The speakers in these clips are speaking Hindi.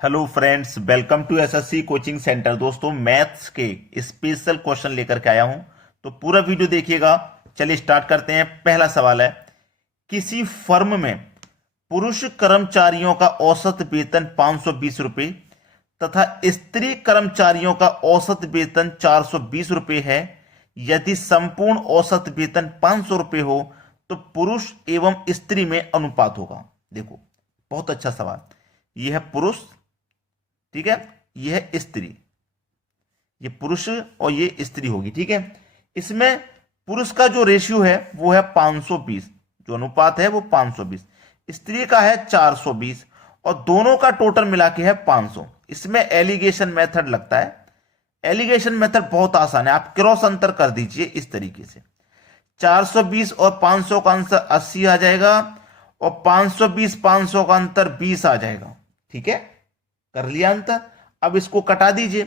Hello friends, welcome to SSC coaching centre. दोस्तों, मैथ्स के स्पेशल क्वेश्चन लेकर के आया हूं, तो पूरा वीडियो देखिएगा। चलिए स्टार्ट करते हैं। पहला सवाल है, किसी फर्म में पुरुष कर्मचारियों का औसत वेतन 520 रुपये तथा स्त्री कर्मचारियों का औसत वेतन 420 रुपये है। यदि संपूर्ण औसत वेतन 500 रुपये हो तो पुरुष एवं स्त्री में अनुपात होगा। देखो, बहुत अच्छा सवाल। यह है पुरुष, ठीक है, यह है स्त्री, ये पुरुष और ये स्त्री होगी, ठीक है। इसमें पुरुष का जो रेशियो है वो है 520, जो अनुपात है वो 520, स्त्री का है 420 और दोनों का टोटल मिला के है 500। इसमें एलिगेशन मेथड लगता है। एलिगेशन मेथड बहुत आसान है, आप क्रॉस अंतर कर दीजिए इस तरीके से। 420 और 500 का आंसर 80 आ जाएगा और 520 500 का अंतर 20 आ जाएगा, ठीक है। कर लिया अंतर। अब इसको कटा दीजिए,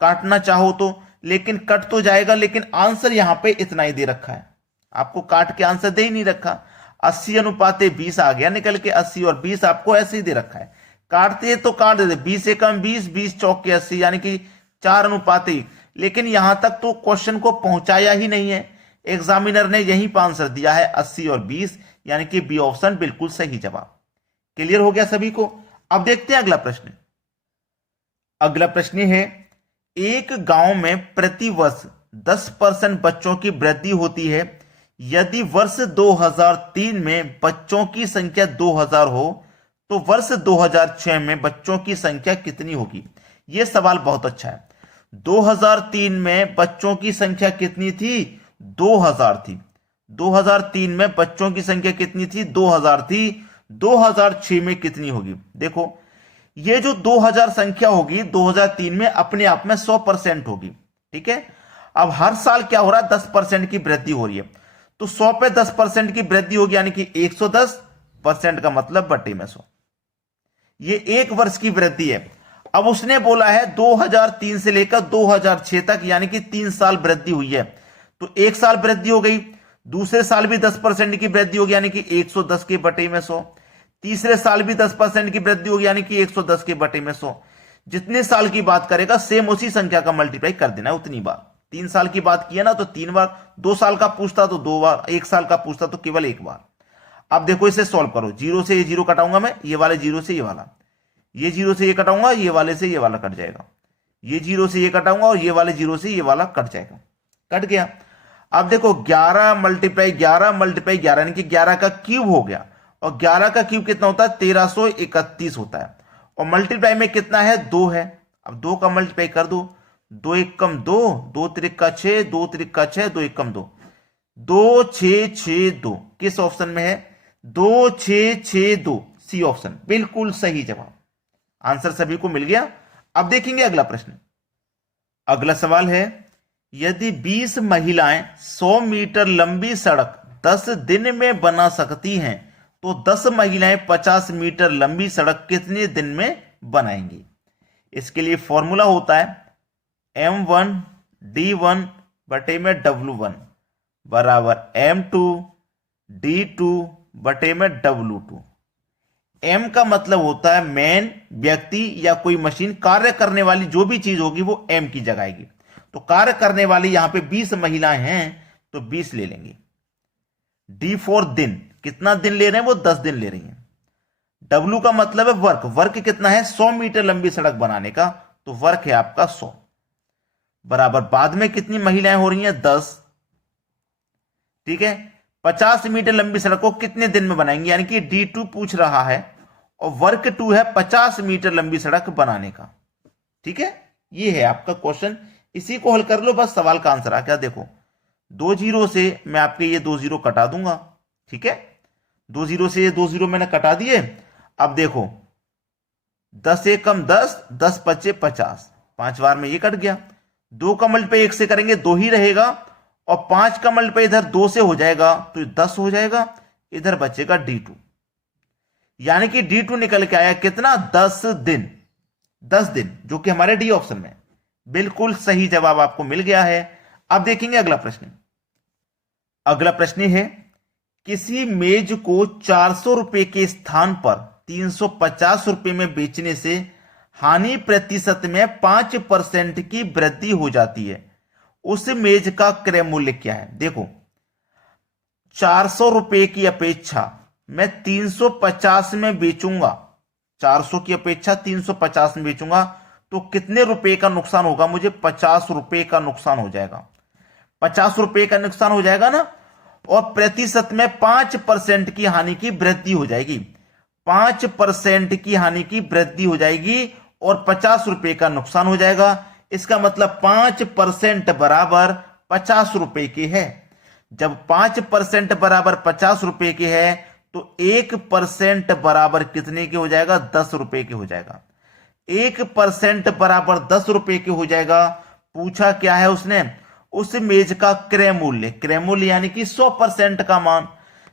काटना चाहो तो, लेकिन कट तो जाएगा, लेकिन आंसर यहां पे इतना ही दे रखा है, आपको काट के आंसर दे ही नहीं रखा। 80 अनुपाते 20 आ गया निकल के, 80 और 20 आपको ऐसे ही दे रखा है। काटते तो काट देते, 20 से कम 20, 20 चौक के 80, यानी कि 4 अनुपाते। लेकिन यहां तक तो क्वेश्चन को पहुंचाया ही नहीं है, एग्जामिनर ने यहीं पर आंसर दिया है 80 और 20, यानी कि बी ऑप्शन बिल्कुल सही जवाब। क्लियर हो गया सभी को। अब देखते हैं अगला प्रश्न। अगला प्रश्न है, एक गांव में प्रति वर्ष 10% बच्चों की वृद्धि होती है। यदि वर्ष 2003 में बच्चों की संख्या 2000 हो तो वर्ष 2006 में बच्चों की संख्या कितनी होगी। यह सवाल बहुत अच्छा है। 2003 में बच्चों की संख्या कितनी थी? 2000 थी। 2003 में बच्चों की संख्या कितनी थी? 2000 थी। 2006 में कितनी होगी? देखो, ये जो 2000 संख्या होगी 2003 में अपने आप में 100% होगी, ठीक है। अब हर साल क्या हो रहा है? 10% की वृद्धि हो रही है, तो 100 पे 10% की वृद्धि होगी, यानी कि 110% का मतलब बटे में 100। ये एक वर्ष की वृद्धि है। अब उसने बोला है 2003 से लेकर 2006 तक, यानी कि 3 साल वृद्धि हुई है, तो एक साल वृद्धि हो गई, दूसरे साल भी 10% की वृद्धि होगी, यानी कि 110 के बटे में 100। तीसरे साल भी 10% की वृद्धि होगी, यानी कि 110 के बटे में 100। जितने साल की बात करेगा सेम उसी संख्या का मल्टीप्लाई कर देना है उतनी बार। 3 साल की बात किया ना तो 3 बार, 2 साल का पूछता तो 2 बार, 1 साल का पूछता तो केवल 1 बार। अब देखो, इसे सॉल्व करो। 0 से ये 0 कटाऊंगा मैं, ये वाले 0 से ये वाला, ये 0 से ये कटाऊंगा, ये वाले से ये वाला कट जाएगा, ये 0 से ये कटाऊंगा और ये वाले 0 से ये वाला कट जाएगा, कट गया। अब देखो, 11 मल्टीप्लाई 11 मल्टीप्लाई 11, यानी कि 11 का क्यूब हो गया, और 11 का क्यूब कितना होता है? 1331 होता है, और मल्टीप्लाई में कितना है? 2 है। अब 2 का मल्टीप्लाई कर दो, 2 एक कम 2, 2 त्रिका 6, 2 त्रिका 6, 2 एक कम 2, 2 6 6 2। किस ऑप्शन में है? 2 6 6 2, सी ऑप्शन बिल्कुल सही जवाब। आंसर सभी को मिल गया। अब देखेंगे अगला प्रश्न। अगला सवाल है, यदि 20 महिलाएं 100 मीटर लंबी सड़क 10 दिन में बना सकती हैं तो 10 महिलाएं 50 मीटर लंबी सड़क कितने दिन में बनाएंगी। इसके लिए फॉर्मूला होता है M1 D1 बटे में W1 बराबर M2 D2 बटे में W2। M का मतलब होता है मैन, व्यक्ति या कोई मशीन, कार्य करने वाली जो भी चीज होगी वो M की जगह आएगी। तो कार्य करने वाली यहां पे 20 महिलाएं हैं तो 20 ले लेंगे। D4 दिन, कितना दिन ले रहे हैं? वो 10 दिन ले रही हैं। W का मतलब है वर्क, वर्क कितना है? 100 मीटर लंबी सड़क बनाने का, तो वर्क है आपका 100 बराबर बाद में कितनी महिलाएं हो रही हैं? 10, ठीक है। 50 मीटर लंबी सड़क को कितने दिन में बनाएंगे, यानी कि D2 पूछ रहा है और वर्क 2 है 50 मीटर लंबी सड़क बनाने का, ठीक है। ये है आपका क्वेश्चन, इसी को हल कर लो, बस सवाल का आंसर आ गया। देखो, 2 0 से मैं आपके ये 2 0 कटा दूंगा, ठीक है। 2 0 से ये 2 0 मैंने कटा दिए। अब देखो, 10 एक कम 10, 10 पचे 50, 5 बार में ये कट गया। 2 का मल्टीप्लाई 1 से करेंगे 2 ही रहेगा, और 5 का मल्टीप्लाई इधर 2 से हो जाएगा तो 10 हो जाएगा, इधर बचेगा D2, यानी कि D2 निकल के आया कितना? 10 दिन। 10 दिन, जो कि हमारे डी ऑप्शन में बिल्कुल सही जवाब आपको मिल गया है। अब देखेंगे अगला प्रश्न। अगला प्रश्न है, किसी मेज को 400 रुपए के स्थान पर 350 रुपए में बेचने से हानि प्रतिशत में 5% की वृद्धि हो जाती है, उस मेज का क्रय मूल्य क्या है? देखो, 400 रुपए की अपेक्षा मैं 350 में बेचूंगा, 400 की अपेक्षा 350 में बेचूंगा, तो कितने रुपए का नुकसान होगा? मुझे 50 रुपए का नुकसान हो जाएगा। 50 रुपए का नुकसान हो जाएगा ना, और प्रतिशत में 5% की हानि की वृद्धि हो जाएगी। 5% की हानि की वृद्धि हो जाएगी और 50 रुपए का नुकसान हो जाएगा। इसका मतलब 5% बराबर 50 रुपए के है। जब 5% बराबर 50 रुपए के है तो 1% बराबर कितने के हो जाएगा? 10 रुपए के हो जाएगा। 1% बराबर 10 रुपए के हो जाएगा। पूछा क्या है उसने? उस मेज का क्रय मूल्य, क्रय मूल्य यानी कि 100% का मान।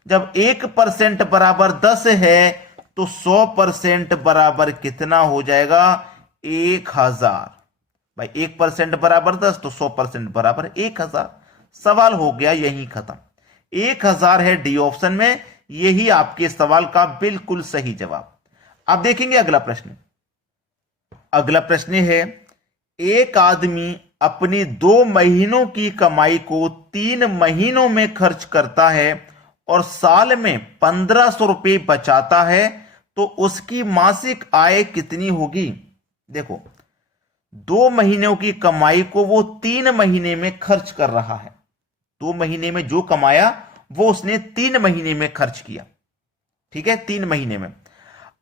जब 1% बराबर 10 है तो 100% बराबर कितना हो जाएगा? 1000। भाई 1% बराबर 10 तो 100% बराबर 1000। सवाल हो गया यही खत्म। 1000 है डी ऑप्शन में, यही आपके सवाल का बिल्कुल सही जवाब। अब देखेंगे अगला प्रश्न। अगला प्रश्न है, एक आदमी अपनी 2 महीनों की कमाई को 3 महीनों में खर्च करता है और साल में 1500 रुपए बचाता है, तो उसकी मासिक आय कितनी होगी? देखो, 2 महीनों की कमाई को वो 3 महीने में खर्च कर रहा है। 2 महीने में जो कमाया वो उसने 3 महीने में खर्च किया। ठीक है, 3 महीने में।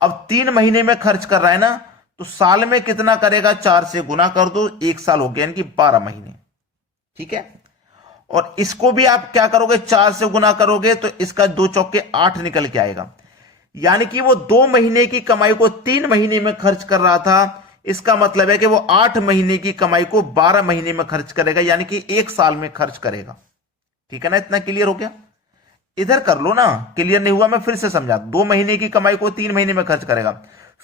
अब 3 महीने में खर्च कर रहा है ना, तो साल में कितना करेगा? 4 से गुना कर दो, 1 साल हो गया, यानी कि 12 महीने। ठीक है, और इसको भी आप क्या करोगे? 4 से गुना करोगे तो इसका 2 चौके 8 निकल के आएगा। यानी कि वो 2 महीने की कमाई को 3 महीने में खर्च कर रहा था। इसका मतलब है कि वो 8 महीने की कमाई को 12 महीने में खर्च करेगा, यानी कि 1 साल में खर्च करेगा। ठीक है ना, इतना क्लियर हो गया? इधर कर लो ना, क्लियर नहीं हुआ मैं फिर से समझा। 2 महीने की कमाई को 3 महीने में खर्च करेगा,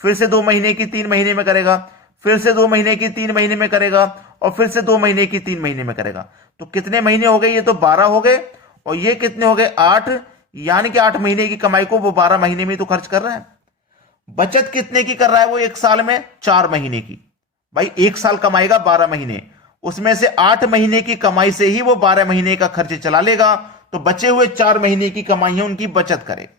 फिर से 2 महीने की 3 महीने में करेगा, फिर से 2 महीने की 3 महीने में करेगा, और फिर से 2 महीने की 3 महीने में करेगा। तो कितने महीने हो गए? ये तो 12 हो गए, और ये कितने हो गए? 8। यानी कि 8 महीने की कमाई को वो 12 महीने में तो खर्च कर रहा है। बचत कितने की कर रहा है वो? 1 साल में 4 महीने की। भाई 1 साल कमाएगा 12 महीने, उसमें से 8 महीने की कमाई से ही वो 12 महीने का खर्च चला लेगा, तो बचे हुए 4 महीने की कमाई है उनकी बचत करे।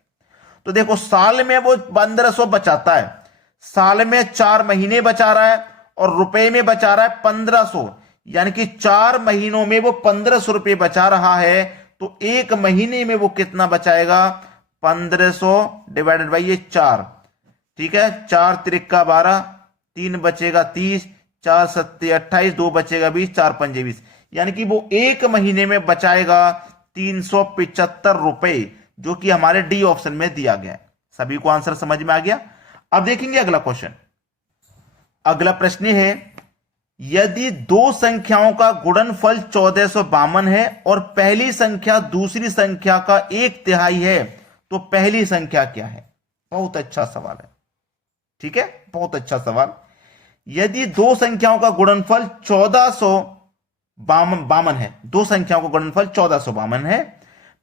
तो देखो, साल में वो 1500 बचाता है, साल में 4 महीने बचा रहा है, और रुपए में बचा रहा है 1500, यानी कि 4 महीनों में वो 1500 रुपए बचा रहा है। तो 1 महीने में वो कितना बचाएगा? 1500 डिवाइडेड बाई ये 4। ठीक है, 4 त्रिका 12, 3 बचेगा 30, 4 सत्ते 28, 2 बचेगा 20, 4 पंजे 20, यानी कि वो 1 महीने में बचाएगा 375 रुपए, जो कि हमारे डी ऑप्शन में दिया गया है। सभी को आंसर समझ में आ गया? अब देखेंगे अगला क्वेश्चन। अगला प्रश्न है, यदि 2 संख्याओं का गुणनफल 1452 है और पहली संख्या दूसरी संख्या का 1/3 है, तो पहली संख्या क्या है? बहुत अच्छा सवाल है। ठीक है, बहुत अच्छा सवाल। यदि 2 संख्याओं का गुणनफल 1452 है, 2 संख्याओं का गुणनफल 1452 है,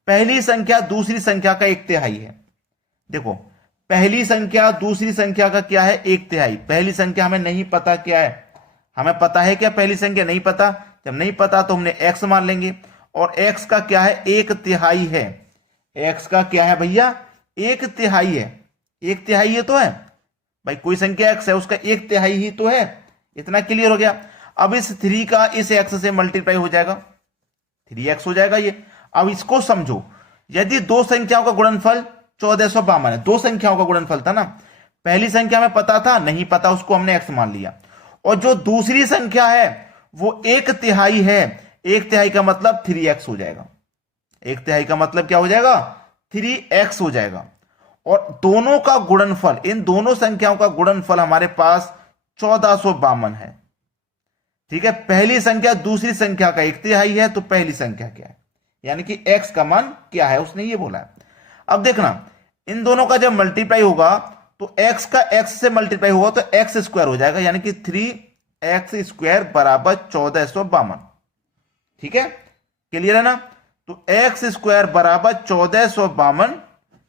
पहली संख्या दूसरी संख्या का 1/3 है। देखो, पहली संख्या दूसरी संख्या का क्या है? 1/3। पहली संख्या हमें नहीं पता क्या है, हमें पता है क्या पहली संख्या? नहीं पता। जब नहीं पता तो हमने x मान लेंगे, और x का क्या है? 1/3 है। x का क्या है भैया? 1/3 है। 1/3 तो है भाई, कोई संख्या x है उसका 1/3 ही तो है। इतना क्लियर हो गया? अब इस 3 का इस x से मल्टीप्लाई हो जाएगा, 3x हो जाएगा ये। अब इसको समझो, यदि 2 संख्याओं का गुणनफल 1452 है, 2 संख्याओं का गुणनफल था ना, पहली संख्या में पता था, नहीं पता, उसको हमने x मान लिया, और जो दूसरी संख्या है वो 1/3 है। 1/3 का मतलब 3x हो जाएगा। 1/3 का मतलब क्या हो जाएगा? 3x हो जाएगा। और दोनों का गुणनफल, इन दोनों संख्याओं का गुणनफल हमारे पास 1452 है। ठीक है, पहली संख्या दूसरी संख्या का 1/3 है, तो पहली संख्या क्या है? यानी कि x का मान क्या है, उसने ये बोला है। अब देखना, इन दोनों का जब मल्टीप्लाई होगा तो x का x से मल्टीप्लाई होगा तो x² हो जाएगा, यानी कि 3x² बराबर 1452। ठीक है, क्लियर है ना? तो x² बराबर 1452,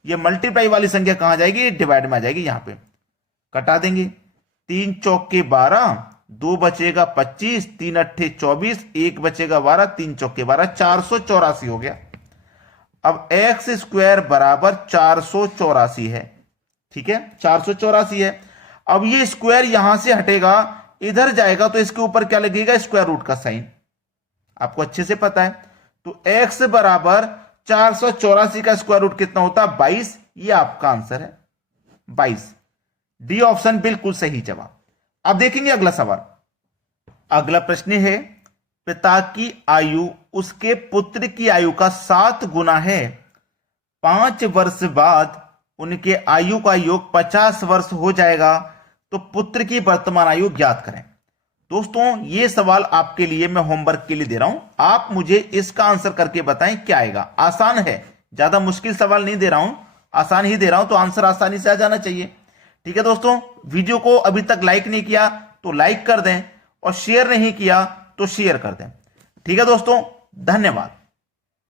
ये मल्टीप्लाई वाली संख्या कहां जाएगी? डिवाइड में आ जाएगी, यहां पे कटा देंगे। तीन चौके 12, 2 बचेगा 25, 3 अट्ठे 24, 1 बचेगा 12, 3 चौके 12, 484 हो गया। अब एक्स स्क्वायर बराबर 484 है, ठीक है, 484 है। अब ये स्क्वायर यहां से हटेगा, इधर जाएगा तो इसके ऊपर क्या लगेगा, स्क्वायर रूट का साइन, आपको अच्छे से पता है। तो x बराबर 484 का स्क्वायर रूट कितना होता है, 22। ये आपका आंसर है 22, डी ऑप्शन बिल्कुल सही जवाब। अब देखेंगे अगला सवाल। अगला प्रश्न है, पिता की आयु उसके पुत्र की आयु का 7 गुना है, 5 वर्ष बाद उनके आयु का योग 50 वर्ष हो जाएगा, तो पुत्र की वर्तमान आयु ज्ञात करें। दोस्तों ये सवाल आपके लिए मैं होमवर्क के लिए दे रहा हूं, आप मुझे इसका आंसर करके बताएं क्या आएगा। आसान है, ज्यादा मुश्किल सवाल नहीं दे रहा हूं, आसान ही दे रहा हूं, तो आंसर आसानी से आ जाना चाहिए। ठीक है दोस्तों, वीडियो को अभी तक लाइक नहीं किया तो लाइक कर दें, और शेयर नहीं किया तो शेयर कर दें। ठीक है दोस्तों, धन्यवाद।